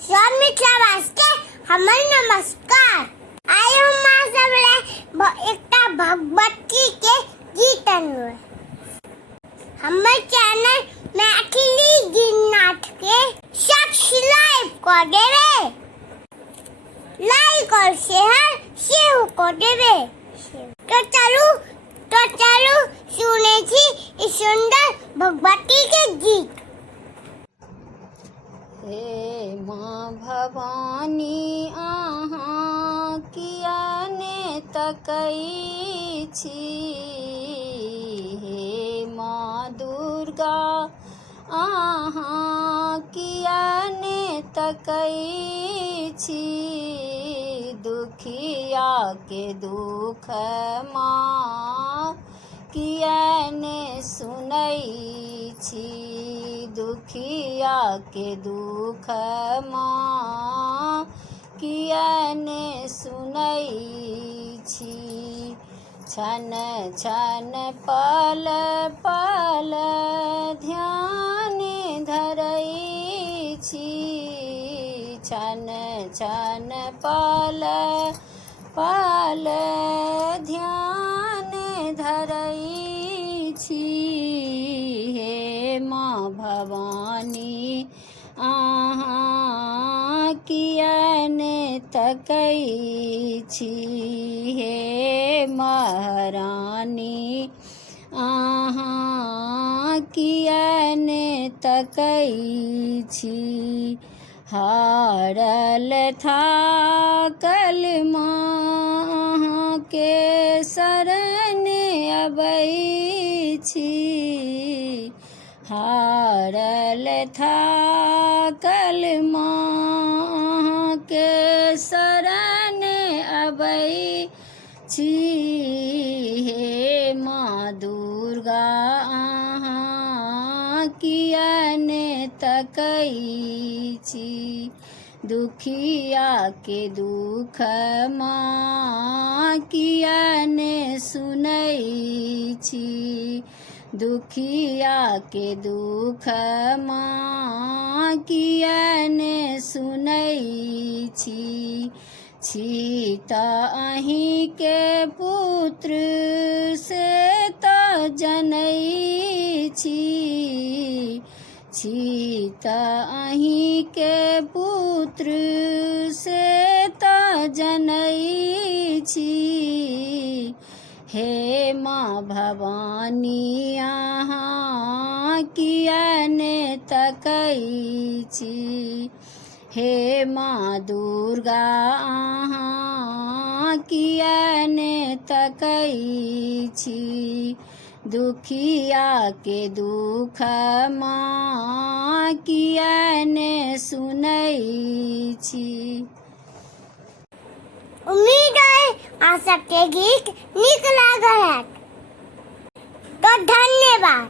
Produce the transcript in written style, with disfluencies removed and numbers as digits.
सब मित्रवास्ते हमर नमस्कार। आयो माँ सबले एकटा भगवती के गीत अनुए हमर चैनल मैथिली गीत नाथ के सब्सक्राइब कर देवे, लाइक और शेयर कर देवे। तो चलो सुने छी इस सुंदर भगवती के गीत। हे माँ भवानी अहाँ किया ने तकै छी, हे माँ दुर्गा अहाँ किया ने तकै छी, दुखिया के दुख माँ किया ने सुनै छी, दुखिया के दुख माँ किया ने सुनै छी। छन छन पल पल ध्यान धरै छी, छन छन पल पल ध्यान धरै छी, हे माँ भवानी अहाँ किया ने तकै छी, हे महारानी अहाँ किया ने तकै छी। हारल थाकल माँ के शरण अबै छी, हारल थाकल माँ के शरण अबै छी, हे माँ दुर्गा अहाँ किया ने तकै छी, दुखिया के दुख माँ किया ने सुनै छी, दुखिया के दुख माँ किया ने सुनै छी। छी तऽ अहीं के पुत्र से तऽ जनै छी, छी तऽ अहीं के पुत्र से तऽ जनै छी, हे माँ भवानी अहाँ किया ने तकै छी, हे माँ दुर्गा अहाँ किया ने तकै छी, दुखिया के दुख माँ किया ने सुनै छी। उम्मीद है आप सबके गीत नीक लागल है। तो धन्यवाद।